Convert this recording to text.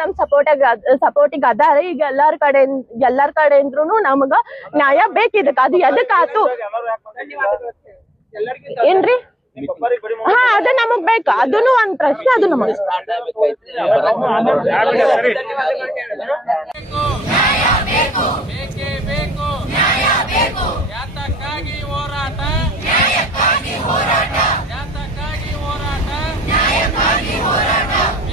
ನಮ್ ಸಪೋರ್ಟಿಗೆ ಅದಾರ. ಈಗ ಎಲ್ಲಾರ್ ಕಡೆಯಿಂದ್ರುನು ನಮಗ ನ್ಯಾಯ ಬೇಕಿದಕ್. ಅದು ಎದಕ್ ಆತು ಏನ್ರಿ? ಹಾ, ಅದ ನಮಗ್ ಬೇಕು. ಅದನ್ನು ಒಂದ್ ಪ್ರಶ್ನೆ. ಅದು ನಮಗ್ ಹೋರಾಟ